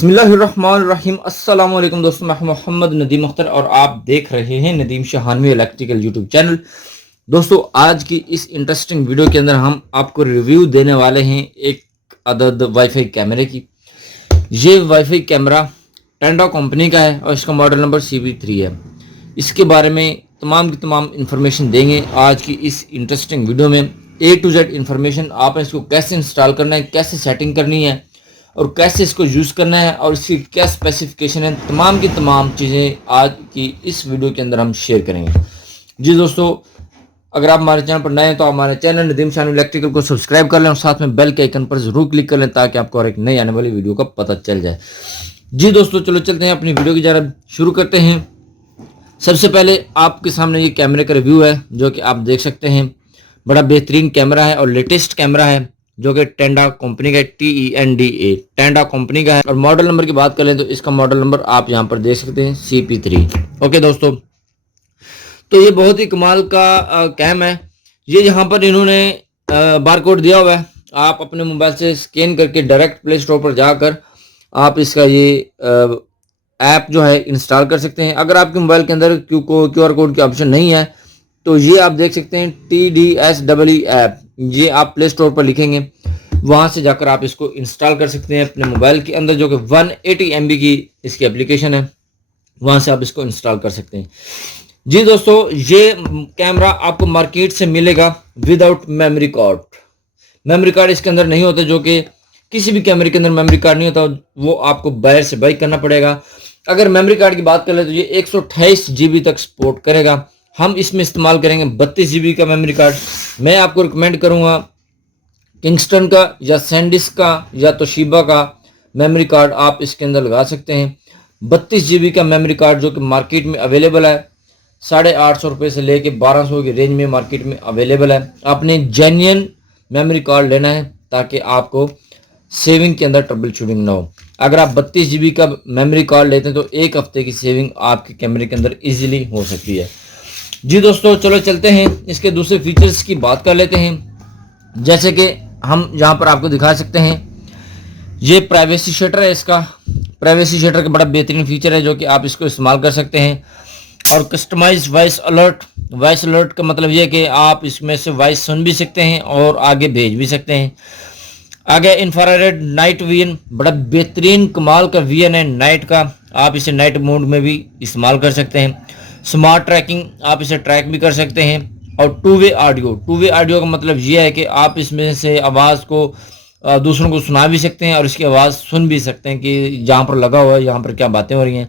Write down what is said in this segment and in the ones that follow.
बिस्मिल्लाहिर्रहमानिर्रहीम। अस्सलाम वालेकुम दोस्तों, मैं मोहम्मद नदीम अख्तर और आप देख रहे हैं नदीम शहानवी इलेक्ट्रिकल यूट्यूब चैनल। दोस्तों, आज की इस इंटरेस्टिंग वीडियो के अंदर हम आपको रिव्यू देने वाले हैं एक अदद वाईफाई कैमरे की। ये वाईफाई कैमरा टेंडा कंपनी का है और इसका मॉडल नंबर CB3 है। इसके बारे में तमाम की तमाम इंफॉर्मेशन देंगे आज की इस इंटरेस्टिंग वीडियो में। A to Z इंफॉर्मेशन, आपने इसको कैसे इंस्टॉल करना है, कैसे सेटिंग करनी है और कैसे इसको यूज़ करना है और इसकी क्या स्पेसिफिकेशन है, तमाम की तमाम चीज़ें आज की इस वीडियो के अंदर हम शेयर करेंगे। जी दोस्तों, अगर आप हमारे चैनल पर नए हैं तो हमारे चैनल नदीम शहानवी इलेक्ट्रिकल को सब्सक्राइब कर लें और साथ में बेल के आइकन पर जरूर क्लिक कर लें ताकि आपको और एक नई आने वाली वीडियो का पता चल जाए। जी दोस्तों, चलो चलते हैं अपनी वीडियो की तरफ, शुरू करते हैं। सबसे पहले आपके सामने ये कैमरे का रिव्यू है जो कि आप देख सकते हैं। बड़ा बेहतरीन कैमरा है और लेटेस्ट कैमरा है जो कि टेंडा कंपनी का है, TENDA टेंडा कंपनी का है। और मॉडल नंबर की बात करें तो इसका मॉडल नंबर आप यहाँ पर देख सकते हैं, CP3। ओके दोस्तों, तो ये बहुत ही कमाल का कैम है। ये यहाँ पर इन्होंने बारकोड दिया हुआ है, आप अपने मोबाइल से स्कैन करके डायरेक्ट प्ले स्टोर पर जाकर आप इसका ये ऐप जो है इंस्टॉल कर सकते हैं। अगर आपके मोबाइल के अंदर QR कोड की ऑप्शन नहीं है तो ये आप देख सकते हैं TDSEE ऐप, ये आप प्ले स्टोर पर लिखेंगे, वहाँ से जाकर आप इसको इंस्टॉल कर सकते हैं अपने मोबाइल के अंदर, जो कि 180 MB की इसकी एप्लीकेशन है, वहाँ से आप इसको इंस्टॉल कर सकते हैं। जी दोस्तों, ये कैमरा आपको मार्केट से मिलेगा without memory card. Memory card इसके अंदर नहीं होता, जो कि किसी भी कैमरे के अंदर मेमोरी कार्ड नहीं होता, वो आपको बाहर से बाई करना पड़ेगा। अगर मेमोरी कार्ड की बात करें तो ये 128 GB तक सपोर्ट करेगा। हम इसमें इस्तेमाल करेंगे 32 GB का मेमोरी कार्ड। मैं आपको रिकमेंड करूंगा किंगस्टन का या सैंडिस्क का या तोशिबा का मेमोरी कार्ड आप इसके अंदर लगा सकते हैं। 32 GB का मेमोरी कार्ड जो कि मार्केट में अवेलेबल है, 850 रुपये से लेके 1200 की रेंज में मार्केट में अवेलेबल है। आपने जेन्युइन मेमोरी कार्ड लेना है ताकि आपको सेविंग के अंदर ट्रबल शूटिंग ना हो। अगर आप 32 GB का मेमोरी कार्ड लेते हैं तो एक हफ्ते की सेविंग आपके कैमरे के अंदर इजीली हो सकती है। जी दोस्तों, चलो चलते हैं इसके दूसरे फीचर्स की बात कर लेते हैं। जैसे कि हम यहाँ पर आपको दिखा सकते हैं, ये प्राइवेसी शटर है। इसका प्राइवेसी शटर का बड़ा बेहतरीन फीचर है जो कि आप इसको इस्तेमाल कर सकते हैं। और कस्टमाइज वॉइस अलर्ट का मतलब ये कि आप इसमें से वॉइस सुन भी सकते हैं और आगे भेज भी सकते हैं। आगे इंफ्रारेड नाइट विजन, बड़ा बेहतरीन कमाल का विजन है नाइट का, आप इसे नाइट मोड में भी इस्तेमाल कर सकते हैं। स्मार्ट ट्रैकिंग, आप इसे ट्रैक भी कर सकते हैं। और टू वे ऑडियो का मतलब ये है कि आप इसमें से आवाज़ को दूसरों को सुना भी सकते हैं और इसकी आवाज़ सुन भी सकते हैं कि जहाँ पर लगा हुआ है यहाँ पर क्या बातें हो रही हैं।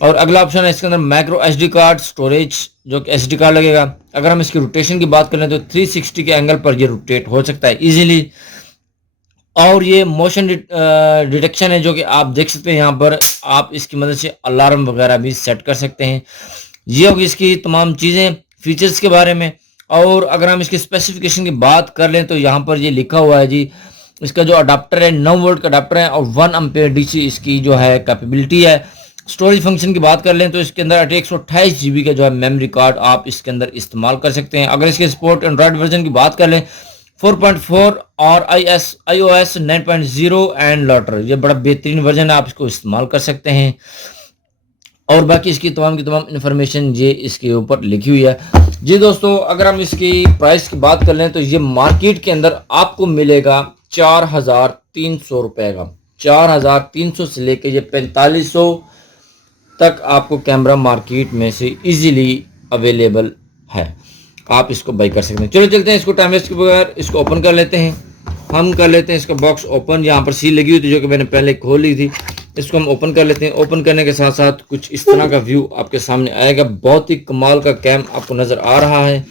और अगला ऑप्शन है इसके अंदर माइक्रो SD कार्ड स्टोरेज, जो कि SD कार्ड लगेगा। अगर हम इसकी रोटेशन की बात करें तो 360 के एंगल पर ये रोटेट हो सकता है इजीली। और ये मोशन डिटेक्शन है जो कि आप देख सकते हैं यहाँ पर, आप इसकी मदद से अलार्म वगैरह भी सेट कर सकते हैं। ये होगी इसकी तमाम चीज़ें फीचर्स के बारे में। और अगर हम इसकी स्पेसिफिकेशन की बात कर लें तो यहाँ पर ये लिखा हुआ है जी, इसका जो अडाप्टर है 9 वोल्ट का अडाप्टर है और 1 एम्पेयर DC इसकी जो है कैपेबिलिटी है। स्टोरेज फंक्शन की बात कर लें तो इसके अंदर 128 GB का जो है मेमोरी कार्ड आप इसके अंदर इस्तेमाल कर सकते हैं। अगर इसके सपोर्ट एंड्रॉयड वर्जन की बात कर लें 4.4 और iOS 9.0 एंड लॉटर, ये बड़ा बेहतरीन वर्जन है, आप इसको इस्तेमाल कर सकते हैं। और बाकी इसकी तमाम की तमाम इन्फॉर्मेशन ये इसके ऊपर लिखी हुई है। जी दोस्तों, अगर हम इसकी प्राइस की बात कर लें तो ये मार्केट के अंदर आपको मिलेगा 4300 रुपये का। 4300 से लेके ये 4500 तक आपको कैमरा मार्केट में से इजीली अवेलेबल है, आप इसको बाई कर सकते हैं। चलो चलते हैं, इसको टाइम वेस्ट के बगैर इसको ओपन कर लेते हैं। हम कर लेते हैं इसका बॉक्स ओपन। यहाँ पर सील लगी हुई थी जो कि मैंने पहले खोल ली थी, इसको हम ओपन कर लेते हैं। ओपन करने के साथ साथ कुछ इस तरह का व्यू आपके सामने आएगा। बहुत ही कमाल का कैम आपको नज़र आ रहा है।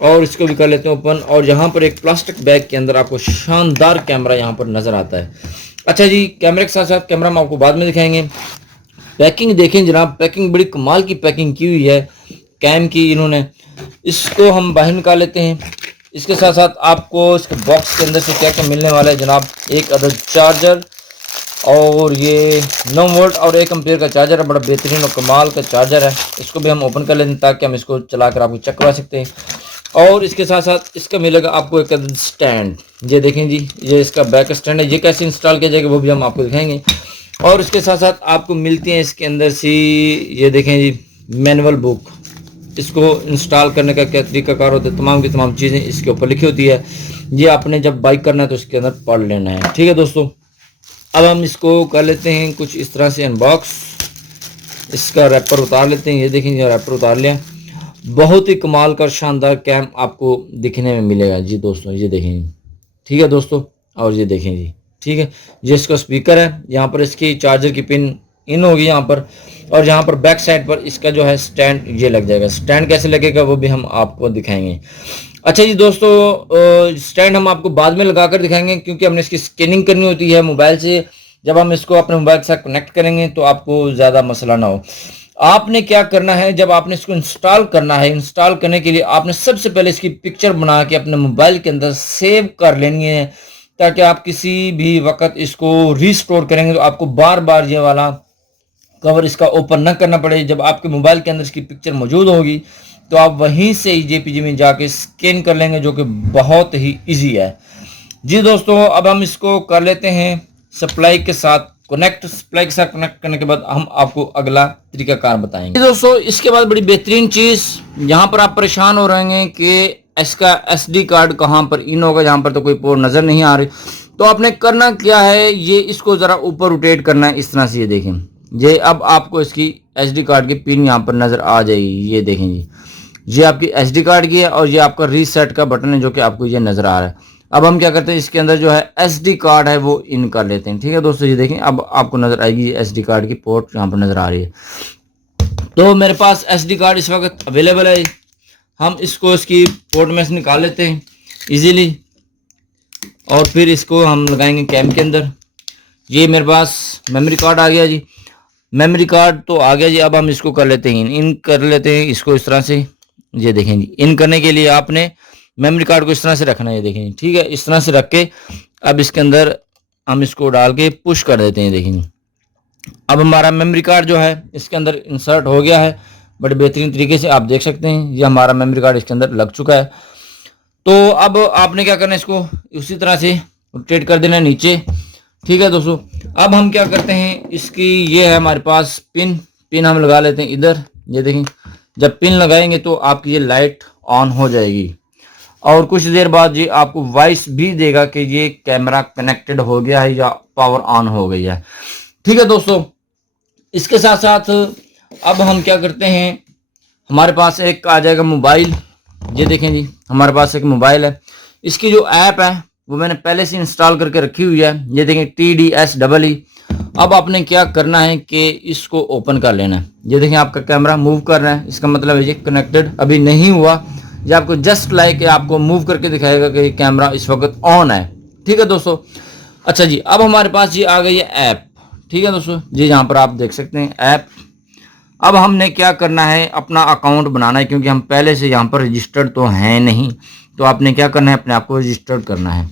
और इसको भी कर लेते हैं ओपन। और यहाँ पर एक प्लास्टिक बैग के अंदर आपको शानदार कैमरा यहाँ पर नज़र आता है। अच्छा जी, कैमरे के साथ साथ कैमरा हम आपको बाद में दिखाएंगे। पैकिंग देखें जनाब, पैकिंग बड़ी कमाल की पैकिंग की हुई है कैम की इन्होंने। इसको हम बाहर निकाल लेते हैं। इसके साथ साथ आपको इसके बॉक्स के अंदर से क्या क्या मिलने वाला है जनाब, एक अदद चार्जर और ये 9 वोल्ट और 1 एम्पीयर का चार्जर है, बड़ा बेहतरीन और कमाल का चार्जर है। इसको भी हम ओपन कर लेते हैं ताकि हम इसको चलाकर आपको चेक करवा सकते हैं। और इसके साथ साथ इसका मिलेगा आपको एक स्टैंड, ये देखें जी, ये इसका बैक स्टैंड है। ये कैसे इंस्टॉल किया जाएगा वो भी हम आपको दिखाएंगे। और उसके साथ साथ आपको मिलती है इसके अंदर सी, ये देखें जी, मैनुअल बुक। इसको इंस्टॉल करने का क्या तरीकाकार होता है, तमाम की तमाम चीज़ें इसके ऊपर लिखी होती है। ये आपने जब बाइक करना है तो इसके अंदर पढ़ लेना है। ठीक है दोस्तों, अब हम इसको कर लेते हैं कुछ इस तरह से अनबॉक्स। इसका रैपर उतार लेते हैं। ये देखें, ये रैपर उतार लिया। बहुत ही कमाल का शानदार कैम आपको दिखने में मिलेगा जी दोस्तों, ये देखें। ठीक है दोस्तों, और ये देखें जी, ठीक है, ये इसका स्पीकर है। यहाँ पर इसकी चार्जर की पिन इन होगी यहाँ पर, और यहाँ पर बैक साइड पर इसका जो है स्टैंड ये लग जाएगा। स्टैंड कैसे लगेगा वो भी हम आपको दिखाएंगे। अच्छा जी दोस्तों, स्टैंड हम आपको बाद में लगाकर दिखाएंगे, क्योंकि हमने इसकी स्कैनिंग करनी होती है मोबाइल से। जब हम इसको अपने मोबाइल के साथ कनेक्ट करेंगे तो आपको ज़्यादा मसला ना हो। आपने क्या करना है, जब आपने इसको इंस्टॉल करना है, इंस्टॉल करने के लिए आपने सबसे पहले इसकी पिक्चर बना के अपने मोबाइल के अंदर सेव कर लेनी है, ताकि आप किसी भी वक्त इसको रीस्टोर करेंगे तो आपको बार बार ये वाला कवर इसका ओपन न करना पड़े। जब आपके मोबाइल के अंदर इसकी पिक्चर मौजूद होगी तो आप वहीं से जेपीजी में जाके स्कैन कर लेंगे, जो कि बहुत ही इजी है जी दोस्तों। अब हम इसको कर लेते हैं सप्लाई के साथ कनेक्ट। सप्लाई के साथ कनेक्ट करने के बाद हम आपको अगला तरीकाकार बताएंगे दोस्तों। इसके बाद बड़ी बेहतरीन चीज़, यहाँ पर आप परेशान हो रहे हैं कि इसका SD कार्ड कहाँ पर इन होगा, जहाँ पर तो कोई पोर्ट नज़र नहीं आ रही। तो आपने करना क्या है, ये इसको ज़रा ऊपर रोटेट करना है इस तरह से। ये देखें, ये अब आपको इसकी SD कार्ड की पिन यहाँ पर नज़र आ जाएगी। ये देखें जी, ये आपकी SD कार्ड की है, और ये आपका रीसेट का बटन है जो कि आपको ये नज़र आ रहा है। अब हम क्या करते हैं, इसके अंदर जो है SD कार्ड है वो इन कर लेते हैं। ठीक है दोस्तों, ये देखें, अब आपको नज़र आएगी SD कार्ड की पोर्ट यहाँ पर नज़र आ रही है। तो मेरे पास SD कार्ड इस वक्त अवेलेबल है। हम इसको इसकी पोर्ट में से निकाल लेते हैं इजीली, और फिर इसको हम लगाएंगे कैम के अंदर। ये मेरे पास मेमोरी कार्ड आ गया जी, मेमोरी कार्ड तो आ गया जी। अब हम इसको कर लेते हैं इन कर लेते हैं इसको इस तरह से। ये देखें जी, इन करने के लिए आपने मेमोरी कार्ड को इस तरह से रखना है। ये देखें, ठीक है, इस तरह से रख के अब इसके अंदर हम इसको डाल के पुश कर देते हैं। देखें, अब हमारा मेमोरी कार्ड जो है इसके अंदर इंसर्ट हो गया है बड़े बेहतरीन तरीके से। आप देख सकते हैं ये हमारा मेमोरी कार्ड इसके अंदर लग चुका है। तो अब आपने क्या करना है, इसको उसी तरह से रोटेट कर देना है नीचे। ठीक है दोस्तों, अब हम क्या करते हैं, इसकी ये है हमारे पास पिन हम लगा लेते हैं इधर। ये देखें, जब पिन लगाएंगे तो आपकी ये लाइट ऑन हो जाएगी, और कुछ देर बाद ये आपको वॉइस भी देगा कि ये कैमरा कनेक्टेड हो गया है या पावर ऑन हो गई है। ठीक है दोस्तों, इसके साथ साथ अब हम क्या करते हैं, हमारे पास एक आ जाएगा मोबाइल। ये देखें जी, हमारे पास एक मोबाइल है। इसकी जो ऐप है वो मैंने पहले से इंस्टॉल करके रखी हुई है। ये देखें, TDSEE। अब आपने क्या करना है कि इसको ओपन कर लेना है। ये देखें, आपका कैमरा मूव कर रहा है, इसका मतलब है ये कनेक्टेड अभी नहीं हुआ। ये आपको जस्ट लाइक आपको मूव करके दिखाएगा कि कैमरा इस वक्त ऑन है। ठीक है दोस्तों, अच्छा जी, अब हमारे पास ये आ गई है ऐप। ठीक है दोस्तों, जी यहाँ पर आप देख सकते हैं ऐप। अब हमने क्या करना है, अपना अकाउंट बनाना है, क्योंकि हम पहले से यहाँ पर रजिस्टर्ड तो हैं नहीं। तो आपने क्या करना है, अपने आप को रजिस्टर्ड करना है।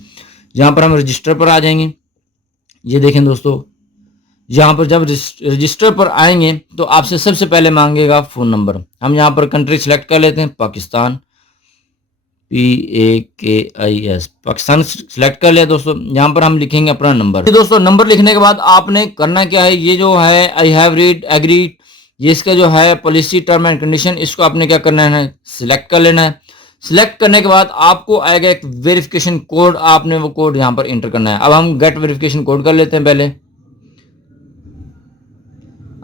यहाँ पर हम रजिस्टर पर आ जाएंगे। ये देखें दोस्तों, यहाँ पर जब रजिस्टर पर आएंगे तो आपसे सबसे पहले मांगेगा फ़ोन नंबर। हम यहाँ पर कंट्री सेलेक्ट कर लेते हैं, पाकिस्तान, PAKIS, पाकिस्तान सेलेक्ट कर लिया दोस्तों। यहाँ पर हम लिखेंगे अपना नंबर। दोस्तों, नंबर लिखने के बाद आपने करना क्या है, ये जो है आई हैव रीड एग्रीड, ये इसका जो है पॉलिसी टर्म एंड कंडीशन, इसको आपने क्या करना है, सिलेक्ट कर लेना है। सिलेक्ट करने के बाद आपको आएगा एक वेरिफिकेशन कोड, आपने वो कोड यहाँ पर इंटर करना है। अब हम गेट वेरिफिकेशन कोड कर लेते हैं पहले।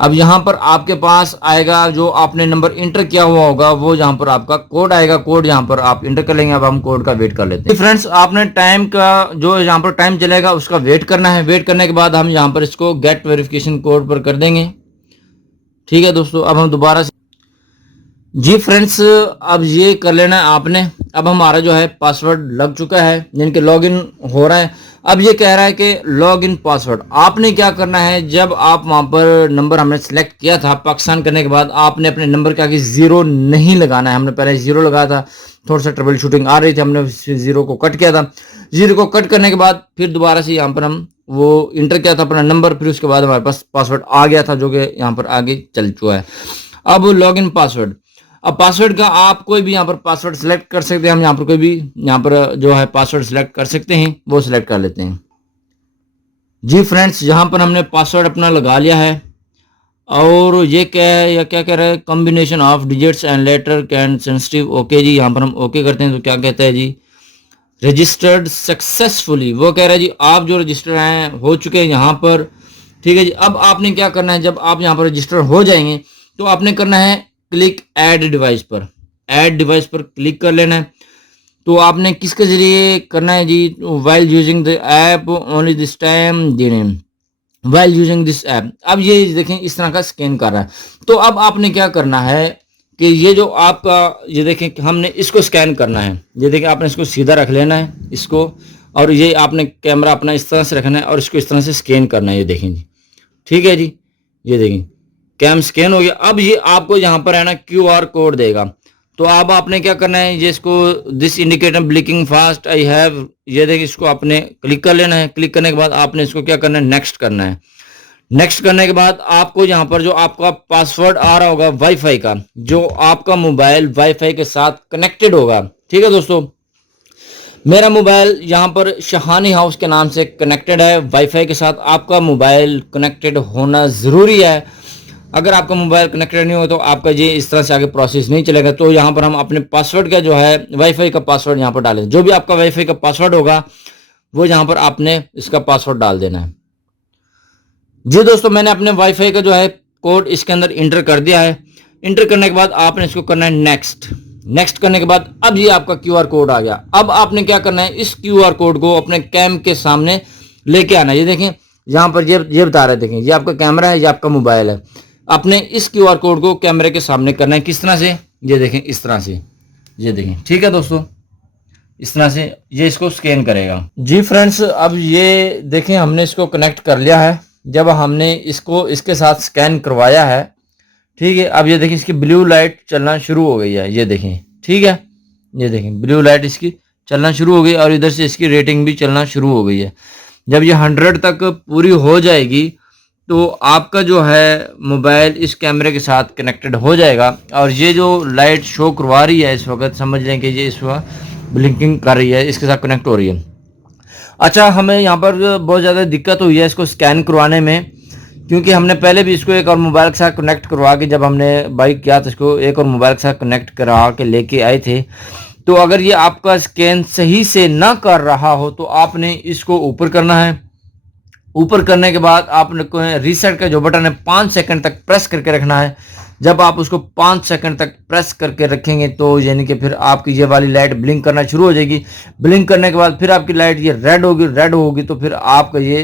अब यहाँ पर आपके पास आएगा जो आपने नंबर इंटर किया हुआ होगा, वो यहाँ पर आपका कोड आएगा। कोड यहाँ पर आप इंटर कर लेंगे। अब हम कोड का वेट कर लेते हैं। फ्रेंड्स, आपने टाइम का जो यहाँ पर टाइम चलेगा उसका वेट करना है। वेट करने के बाद हम यहाँ पर इसको गेट वेरिफिकेशन कोड पर कर देंगे। ठीक है दोस्तों, अब हम दोबारा से जी फ्रेंड्स, अब ये कर लेना है आपने। अब हमारा जो है पासवर्ड लग चुका है, यानी कि लॉगिन हो रहा है। अब ये कह रहा है कि लॉगिन पासवर्ड। आपने क्या करना है, जब आप वहाँ पर नंबर हमने सेलेक्ट किया था पाकिस्तान करने के बाद, आपने अपने नंबर के आगे 0 नहीं लगाना है। हमने पहले 0 लगाया था, थोड़ा सा ट्रबल शूटिंग आ रही थी, हमने 0 को कट किया था। 0 को कट करने के बाद फिर दोबारा से यहाँ पर हम वो इंटर किया था अपना नंबर, फिर उसके बाद हमारे पास पासवर्ड आ गया था, जो कि यहाँ पर आगे चल चुका है। अब लॉगिन पासवर्ड, अब पासवर्ड का आप कोई भी यहाँ पर पासवर्ड सेलेक्ट कर सकते हैं। हम यहाँ पर कोई भी यहाँ पर जो है पासवर्ड सेलेक्ट कर सकते हैं, वो सिलेक्ट कर लेते हैं। जी फ्रेंड्स, यहाँ पर हमने पासवर्ड अपना लगा लिया है और ये क्या है या क्या कह रहा है, combination of digits and letter can sensitive. Okay जी, यहाँ पर हम ओके करते हैं तो क्या कहता है जी, रजिस्टर्ड सक्सेसफुली। वो कह रहा है जी आप जो रजिस्टर हैं हो चुके हैं यहाँ पर। ठीक है जी, अब आपने क्या करना है, जब आप यहाँ पर रजिस्टर हो जाएंगे तो आपने करना है क्लिक ऐड डिवाइस पर। ऐड डिवाइस पर क्लिक कर लेना है। तो आपने किसके जरिए करना है जी, while using the app only this time देने, वाइल यूजिंग दिस ऐप। अब ये देखें इस तरह का स्कैन कर रहा है। तो अब आपने क्या करना है कि ये जो आपका, ये देखें कि हमने इसको स्कैन करना है। ये देखें आपने इसको सीधा रख लेना है इसको, और ये आपने कैमरा अपना इस तरह से रखना है और इसको इस तरह से स्कैन करना है। ये देखें जी, ठीक है जी, ये देखें कैम स्कैन हो गया। अब ये आपको यहाँ पर है ना QR कोड देगा। तो अब आपने क्या करना है, ये इसको this indicator blinking fast I have, ये देखिए इसको आपने क्लिक कर लेना है। क्लिक करने के बाद आपने इसको क्या करना है, नेक्स्ट करना है। नेक्स्ट करने के बाद आपको यहाँ पर जो आपका पासवर्ड आ रहा होगा वाईफाई का, जो आपका मोबाइल वाईफाई के साथ कनेक्टेड होगा। ठीक है दोस्तों, मेरा मोबाइल यहाँ पर शहानी हाउस के नाम से कनेक्टेड है वाईफाई के साथ। आपका मोबाइल कनेक्टेड होना ज़रूरी है। अगर आपका मोबाइल कनेक्टेड नहीं हो तो आपका ये इस तरह से आगे प्रोसेस नहीं चलेगा। तो यहाँ पर हम अपने पासवर्ड का जो है वाईफाई का पासवर्ड यहाँ पर डालें। जो भी आपका वाईफाई का पासवर्ड होगा वो यहाँ पर आपने इसका पासवर्ड डाल देना है। जी दोस्तों, मैंने अपने वाईफाई का जो है कोड इसके अंदर इंटर कर दिया है। इंटर करने के बाद आपने इसको करना है नेक्स्ट। नेक्स्ट करने के बाद अब ये आपका QR कोड आ गया। अब आपने क्या करना है, इस QR कोड को अपने कैम के सामने लेके आना है। ये देखें यहाँ पर ये बता रहे हैं, देखें ये आपका कैमरा है, ये आपका मोबाइल है। आपने इस QR कोड को कैमरे के सामने करना है। किस तरह से, ये देखें इस तरह से, ये देखें। ठीक है दोस्तों, इस तरह से ये इसको स्कैन करेगा। जी फ्रेंड्स, अब ये देखें हमने इसको कनेक्ट कर लिया है। जब हमने इसको इसके साथ स्कैन करवाया है, ठीक है, अब ये देखें इसकी ब्लू लाइट चलना शुरू हो गई है। ये देखें, ठीक है, ये देखें ब्लू लाइट इसकी चलना शुरू हो गई और इधर से इसकी रेटिंग भी चलना शुरू हो गई है। जब ये 100 तक पूरी हो जाएगी तो आपका जो है मोबाइल इस कैमरे के साथ कनेक्टेड हो जाएगा। और ये जो लाइट शो करवा रही है इस वक्त, समझ लें कि ये इस वक्त ब्लिंकिंग कर रही है, इसके साथ कनेक्ट हो रही है। अच्छा, हमें यहाँ पर बहुत ज़्यादा दिक्कत हुई है इसको स्कैन करवाने में, क्योंकि हमने पहले भी इसको एक और मोबाइल के साथ कनेक्ट करवा के, जब हमने बाइक किया था इसको एक और मोबाइल के साथ कनेक्ट करा के लेके आए थे। तो अगर ये आपका स्कैन सही से ना कर रहा हो तो आपने इसको ऊपर करना है। ऊपर करने के बाद आपने को रीसेट का जो बटन है 5 सेकंड तक प्रेस करके रखना है। जब आप उसको 5 सेकंड तक प्रेस करके रखेंगे तो यानी कि फिर आपकी ये वाली लाइट ब्लिंक करना शुरू हो जाएगी। ब्लिंक करने के बाद फिर आपकी लाइट ये रेड होगी तो फिर आपका ये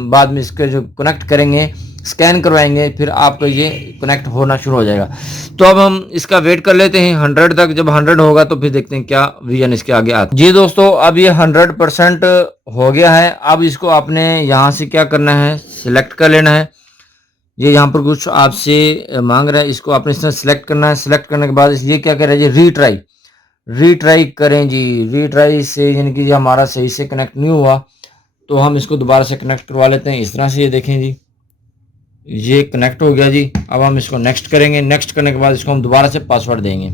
बाद में इसके जो कनेक्ट करेंगे, स्कैन करवाएंगे, फिर आपका ये कनेक्ट होना शुरू हो जाएगा। तो अब हम इसका वेट कर लेते हैं 100 तक। जब 100 होगा तो फिर देखते हैं क्या विजन इसके आगे आता है। जी दोस्तों, अब ये 100% हो गया है। अब इसको आपने यहाँ से क्या करना है, सिलेक्ट कर लेना है। ये यहाँ पर कुछ आपसे मांग रहा है, इसको आपने इस तरह सिलेक्ट करना है। सिलेक्ट करने के बाद ये क्या कर रहा है, जी रीट्राई करें जी। रीट्राई से यानी कि ये हमारा सही से कनेक्ट नहीं हुआ तो हम इसको दोबारा से कनेक्ट करवा लेते हैं। इस तरह से ये देखें जी, ये कनेक्ट हो गया जी। अब हम इसको नेक्स्ट करेंगे। नेक्स्ट करने के बाद इसको हम दोबारा से पासवर्ड देंगे।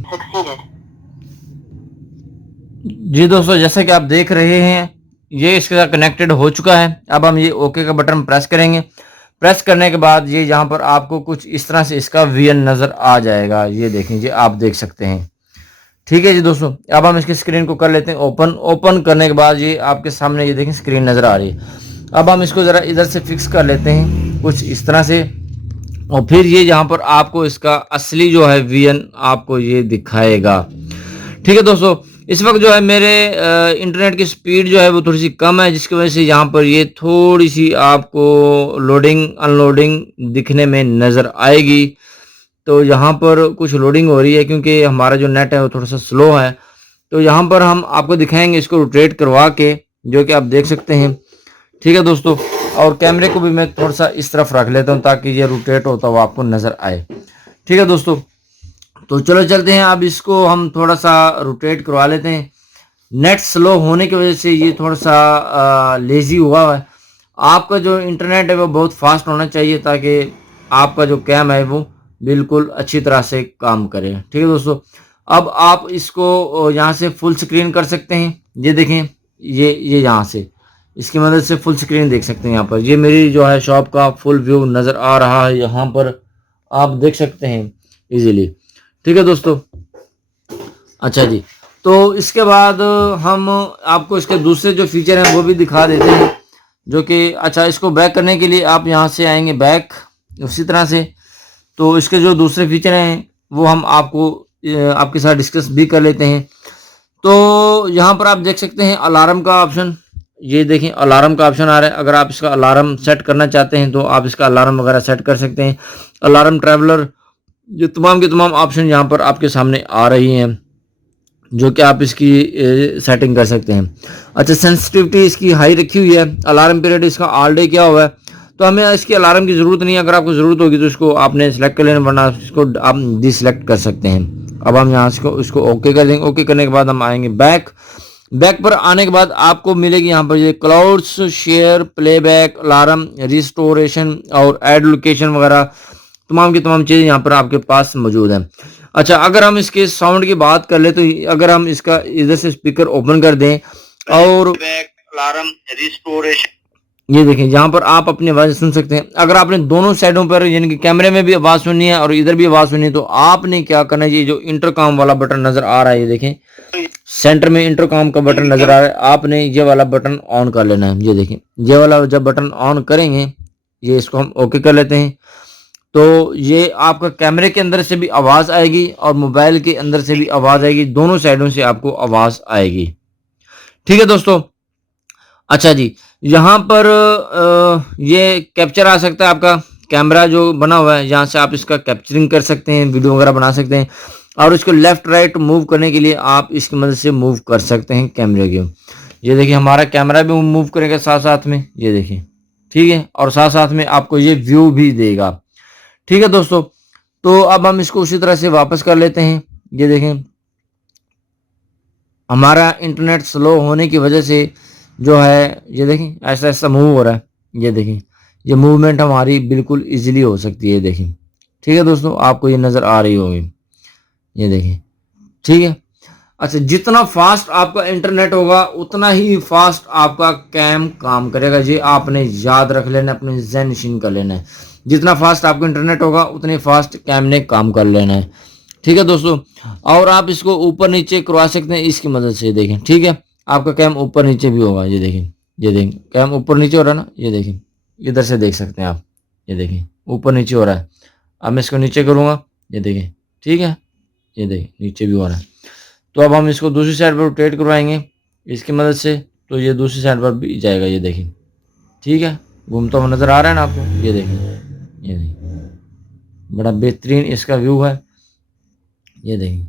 जी दोस्तों, जैसा कि आप देख रहे हैं ये इसके साथ कनेक्टेड हो चुका है। अब हम ये ओके का बटन प्रेस करेंगे। प्रेस करने के बाद ये यहाँ पर आपको कुछ इस तरह से इसका VN नज़र आ जाएगा। ये देखें जी, आप देख सकते हैं। ठीक है जी दोस्तों, अब हम इसकी स्क्रीन को कर लेते हैं ओपन। ओपन करने के बाद ये आपके सामने ये देखें स्क्रीन नज़र आ रही है। अब हम इसको ज़रा इधर से फिक्स कर लेते हैं कुछ इस तरह से, और फिर ये यहाँ पर आपको इसका असली जो है VN आपको ये दिखाएगा। ठीक है दोस्तों, इस वक्त जो है मेरे इंटरनेट की स्पीड जो है वो थोड़ी सी कम है, जिसकी वजह से यहाँ पर ये थोड़ी सी आपको लोडिंग अनलोडिंग दिखने में नज़र आएगी। तो यहाँ पर कुछ लोडिंग हो रही है क्योंकि हमारा जो नेट है वो थोड़ा सा स्लो है। तो यहाँ पर हम आपको दिखाएंगे इसको रोटेट करवा के, जो कि आप देख सकते हैं। ठीक है दोस्तों, और कैमरे को भी मैं थोड़ा सा इस तरफ रख लेता हूँ ताकि ये रोटेट होता हुआ आपको नज़र आए। ठीक है दोस्तों, तो चलो चलते हैं। अब इसको हम थोड़ा सा रोटेट करवा लेते हैं। नेट स्लो होने की वजह से ये थोड़ा सा लेज़ी हुआ है। आपका जो इंटरनेट है वो बहुत फास्ट होना चाहिए ताकि आपका जो कैम है वो बिल्कुल अच्छी तरह से काम करे। ठीक है दोस्तों, अब आप इसको यहाँ से फुल स्क्रीन कर सकते हैं। ये देखें, ये यहाँ से इसकी मदद से फुल स्क्रीन देख सकते हैं। यहाँ पर ये मेरी जो है शॉप का फुल व्यू नज़र आ रहा है, यहाँ पर आप देख सकते हैं इजीली। ठीक है दोस्तों। अच्छा जी, तो इसके बाद हम आपको इसके दूसरे जो फीचर हैं वो भी दिखा देते हैं, जो कि अच्छा, इसको बैक करने के लिए आप यहाँ से आएंगे बैक, उसी तरह से। तो इसके जो दूसरे फीचर हैं वो हम आपके साथ डिस्कस भी कर लेते हैं। तो यहाँ पर आप देख सकते हैं अलार्म का ऑप्शन, ये देखें अलार्म का ऑप्शन आ रहा है। अगर आप इसका अलार्म सेट करना चाहते हैं तो आप इसका अलार्म वगैरह सेट कर सकते हैं। अलार्म ट्रैवलर, ये तमाम के तमाम ऑप्शन यहाँ पर आपके सामने आ रही हैं, जो कि आप इसकी सेटिंग कर सकते हैं। अच्छा, सेंसिटिविटी इसकी हाई रखी हुई है। अलार्म पीरियड इसका ऑल डे क्या हुआ है, तो हमें इसकी अलार्म की ज़रूरत नहीं है। अगर आपको ज़रूरत होगी तो इसको आपने सेलेक्ट कर लेना, वरना इसको आप डिसलेक्ट कर सकते हैं। अब हम यहाँ इसको ओके कर देंगे। ओके करने के बाद हम आएंगे बैक। बैक पर आने के बाद आपको मिलेगी यहाँ पर ये clouds, share, playback, alarm, restoration और ऐड लोकेशन वगैरह तमाम की तमाम चीज़ें यहाँ पर आपके पास मौजूद हैं। अच्छा, अगर हम इसके साउंड की बात कर ले तो अगर हम इसका इधर से स्पीकर ओपन कर दें और अलार्म, रिस्टोरेशन, ये देखें यहाँ पर आप अपनी आवाज़ सुन सकते हैं। अगर आपने दोनों साइडों पर यानी कि कैमरे में भी आवाज़ सुननी है और इधर भी आवाज़ सुननी है तो आपने क्या करना है, ये जो इंटरकॉम वाला बटन नज़र आ रहा है, ये देखें सेंटर में इंटरकॉम का बटन नज़र आ रहा है, आपने ये वाला बटन ऑन कर लेना है। ये देखें ये वाला जब बटन ऑन करेंगे, ये इसको हम ओके कर लेते हैं, तो ये आपका कैमरे के अंदर से भी आवाज़ आएगी और मोबाइल के अंदर से भी आवाज़ आएगी, दोनों साइडों से आपको आवाज़ आएगी। ठीक है दोस्तों। अच्छा जी, यहाँ पर ये कैप्चर आ सकता है, आपका कैमरा जो बना हुआ है यहाँ से आप इसका कैप्चरिंग कर सकते हैं, वीडियो वगैरह बना सकते हैं। और इसको लेफ्ट राइट मूव करने के लिए आप इसकी मदद से मूव कर सकते हैं कैमरे को। ये देखिए हमारा कैमरा भी मूव करेगा साथ साथ में, ये देखिए। ठीक है, और साथ साथ में आपको ये व्यू भी देगा। ठीक है दोस्तों, तो अब हम इसको उसी तरह से वापस कर लेते हैं। ये देखें हमारा इंटरनेट स्लो होने की वजह से जो है ये देखें ऐसा ऐसा मूव हो रहा है। ये देखें ये मूवमेंट हमारी बिल्कुल इजीली हो सकती है, देखें। ठीक है दोस्तों, आपको ये नज़र आ रही होगी, ये देखें। ठीक है। अच्छा, जितना फास्ट आपका इंटरनेट होगा उतना ही फास्ट आपका कैम काम करेगा। ये आपने याद रख लेना, अपने ज़हन नशीन कर लेना है। जितना फास्ट आपका इंटरनेट होगा उतने फास्ट कैम ने काम कर लेना है। ठीक है दोस्तों, और आप इसको ऊपर नीचे करवा सकते हैं इसकी मदद से, देखें। ठीक है, आपका कैम ऊपर नीचे भी होगा, ये देखें। ये देखें कैम ऊपर नीचे हो रहा है ना, ये देखें, इधर से देख सकते हैं आप, ये देखें ऊपर नीचे हो रहा है। अब मैं इसको नीचे करूँगा, ये देखें। ठीक है, ये देखें नीचे भी हो रहा है। तो अब हम इसको दूसरी साइड पर रोटेट करवाएंगे इसकी मदद से, तो ये दूसरी साइड पर भी जाएगा, ये देखें। ठीक है, घूमता हुआ नज़र आ रहा है ना आपको, ये देखें। ये देखें बड़ा बेहतरीन इसका व्यू है, ये देखें।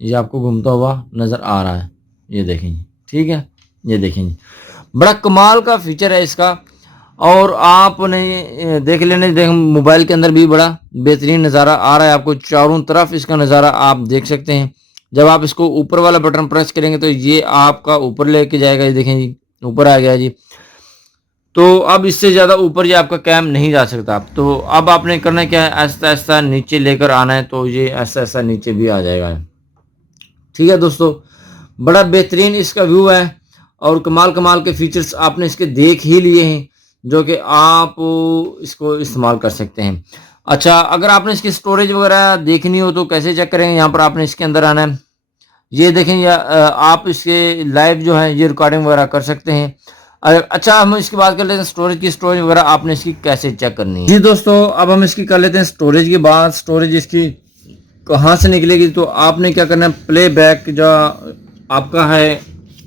ये आपको घूमता हुआ नज़र आ रहा है, ये देखें। ठीक है, ये देखें बड़ा कमाल का फीचर है इसका। और आपने देख लेने, देख मोबाइल के अंदर भी बड़ा बेहतरीन नज़ारा आ रहा है आपको, चारों तरफ इसका नज़ारा आप देख सकते हैं। जब आप इसको ऊपर वाला बटन प्रेस करेंगे तो ये आपका ऊपर लेके जाएगा, ये देखें जी ऊपर आ गया जी। तो अब इससे ज़्यादा ऊपर ये आपका कैम नहीं जा सकता। तो अब आपने करना क्या है, ऐसा ऐसा नीचे लेकर आना है, तो ये ऐसा ऐसा नीचे भी आ जाएगा। ठीक है दोस्तों, बड़ा बेहतरीन इसका व्यू है और कमाल कमाल के फीचर्स आपने इसके देख ही लिए हैं, जो कि आप इसको इस्तेमाल कर सकते हैं। अच्छा, अगर आपने इसकी स्टोरेज वगैरह देखनी हो तो कैसे चेक करेंगे, यहाँ पर आपने इसके अंदर आना है। ये देखें, या आप इसके लाइव जो है ये रिकॉर्डिंग वगैरह कर सकते हैं। अच्छा, हम इसकी बात कर लेते हैं स्टोरेज की। स्टोरेज वगैरह आपने इसकी कैसे चेक करनी है जी दोस्तों। अब हम इसकी कर लेते हैं स्टोरेज की बात। स्टोरेज इसकी कहाँ से निकलेगी, तो आपने क्या करना है, प्ले बैक जो आपका है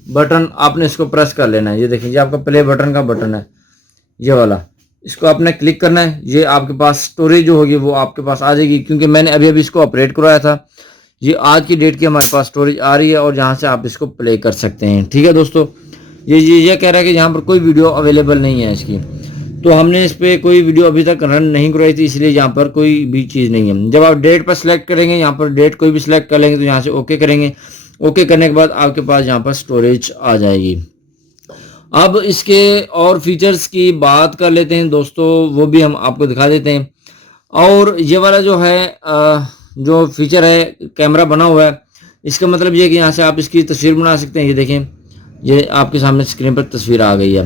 बटन, आपने इसको प्रेस कर लेना है। ये देखिए, ये आपका प्ले बटन का बटन है, ये वाला, इसको आपने क्लिक करना है। ये आपके पास स्टोरेज जो होगी वो आपके पास आ जाएगी, क्योंकि मैंने अभी अभी इसको ऑपरेट करवाया था। ये आज की डेट की हमारे पास स्टोरेज आ रही है और जहाँ से आप इसको प्ले कर सकते हैं। ठीक है दोस्तों, ये कह रहा है कि यहाँ पर कोई वीडियो अवेलेबल नहीं है इसकी, तो हमने इस पर कोई वीडियो अभी तक रन नहीं करवाई थी, इसलिए यहाँ पर कोई भी चीज़ नहीं है। जब आप डेट पर सिलेक्ट करेंगे, यहाँ पर डेट कोई भी सिलेक्ट कर लेंगे तो यहाँ से ओके करेंगे। ओके करने के बाद आपके पास यहाँ पर स्टोरेज आ जाएगी। अब इसके और फीचर्स की बात कर लेते हैं दोस्तों, वो भी हम आपको दिखा देते हैं। और ये वाला जो है जो फीचर है कैमरा बना हुआ है, इसका मतलब ये है कि यहाँ से आप इसकी तस्वीर बना सकते हैं। ये देखें, ये आपके सामने स्क्रीन पर तस्वीर आ गई है।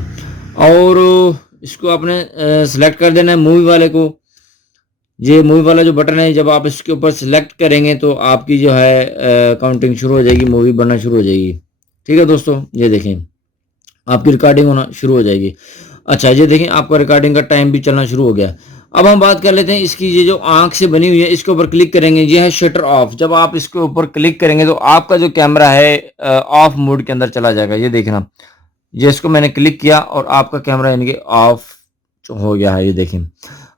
और इसको आपने सिलेक्ट कर देना है मूवी वाले को। ये मूवी वाला जो बटन है, जब आप इसके ऊपर सिलेक्ट करेंगे तो आपकी जो है काउंटिंग शुरू हो जाएगी, मूवी बनना शुरू हो जाएगी। ठीक है दोस्तों, ये देखें आपकी रिकॉर्डिंग होना शुरू हो जाएगी। अच्छा, ये देखें आपका रिकॉर्डिंग का टाइम भी चलना शुरू हो गया। अब हम बात कर लेते हैं इसकी, ये जो आंख से बनी हुई है इसके ऊपर क्लिक करेंगे, ये है शटर ऑफ। जब आप इसके ऊपर क्लिक करेंगे तो आपका जो कैमरा है ऑफ मोड के अंदर चला जाएगा। ये देखना, ये इसको मैंने क्लिक किया और आपका कैमरा यानी कि ऑफ हो गया है। ये देखें,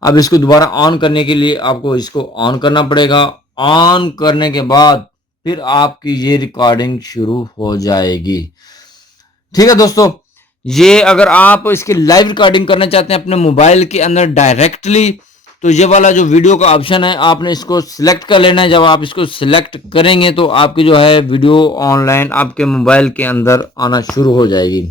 अब इसको दोबारा ऑन करने के लिए आपको इसको ऑन करना पड़ेगा। ऑन करने के बाद फिर आपकी ये रिकॉर्डिंग शुरू हो जाएगी। ठीक है दोस्तों, ये अगर आप इसकी लाइव रिकॉर्डिंग करना चाहते हैं अपने मोबाइल के अंदर डायरेक्टली, तो ये वाला जो वीडियो का ऑप्शन है आपने इसको सिलेक्ट कर लेना है। जब आप इसको सिलेक्ट करेंगे तो आपकी जो है वीडियो ऑनलाइन आपके मोबाइल के अंदर आना शुरू हो जाएगी।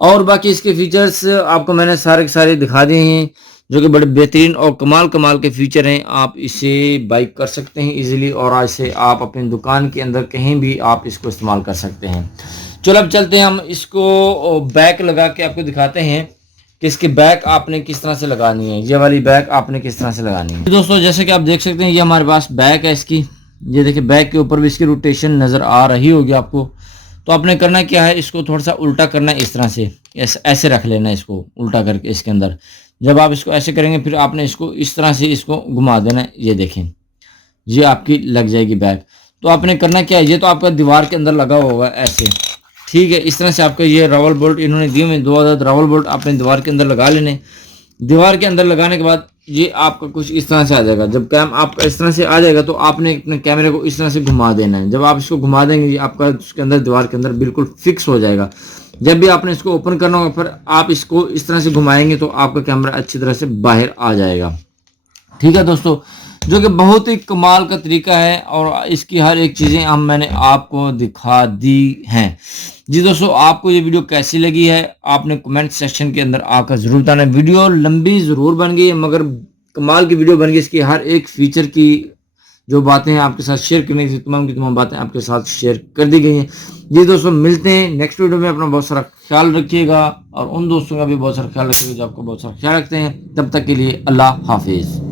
और बाकी इसके फीचर्स आपको मैंने सारे के सारे दिखा दिए हैं, जो कि बड़े बेहतरीन और कमाल कमाल के फीचर हैं। आप इसे बाई कर सकते हैं इजीली, और इसे आप अपनी दुकान के अंदर कहीं भी आप इसको इस्तेमाल कर सकते हैं। चलो अब चलते हैं, हम इसको बैक लगा के आपको दिखाते हैं कि इसकी बैक आपने किस तरह से लगानी है। ये वाली बैक आपने किस तरह से लगानी है। दोस्तों जैसे कि आप देख सकते हैं, ये हमारे पास बैक है इसकी। ये देखिए बैक के ऊपर भी इसकी रोटेशन नज़र आ रही होगी आपको। तो आपने करना क्या है, इसको थोड़ा सा उल्टा करना है, इस तरह से ऐसे रख लेना है इसको उल्टा करके इसके अंदर। जब आप इसको ऐसे करेंगे फिर आपने इसको इस तरह से इसको घुमा देना है। ये देखें, ये आपकी लग जाएगी बैक। तो आपने करना क्या है, ये तो आपका दीवार के अंदर लगा होगा ऐसे, ठीक है। इस तरह से आपका ये रावल बोल्ट इन्होंने दिए हुए 2 अदद रावल बोल्ट आपने दीवार के अंदर लगा लेने। दीवार के अंदर लगाने के बाद ये आपका कुछ इस तरह से आ जाएगा। जब कैम आपका इस तरह से आ जाएगा तो आपने अपने कैमरे को इस तरह से घुमा देना है। जब आप इसको घुमा देंगे ये आपका उसके अंदर दीवार के अंदर बिल्कुल फिक्स हो जाएगा। जब भी आपने इसको ओपन करना होगा फिर आप इसको इस तरह से घुमाएंगे तो आपका कैमरा अच्छी तरह से बाहर आ जाएगा। ठीक है दोस्तों, जो कि बहुत ही कमाल का तरीका है और इसकी हर एक चीज़ें हम मैंने आपको दिखा दी हैं। जी दोस्तों, आपको ये वीडियो कैसी लगी है आपने कमेंट सेक्शन के अंदर आकर ज़रूर बताना। वीडियो लंबी ज़रूर बन गई है मगर कमाल की वीडियो बन गई। इसकी हर एक फीचर की जो बातें हैं आपके साथ शेयर करने की तमाम बातें आपके साथ शेयर कर दी गई हैं। जी दोस्तों, मिलते हैं नेक्स्ट वीडियो में। अपना बहुत सारा ख्याल रखिएगा और उन दोस्तों का भी बहुत सारा ख्याल रखिएगा जो आपको बहुत सारा ख्याल रखते हैं। तब तक के लिए अल्लाह हाफिज़।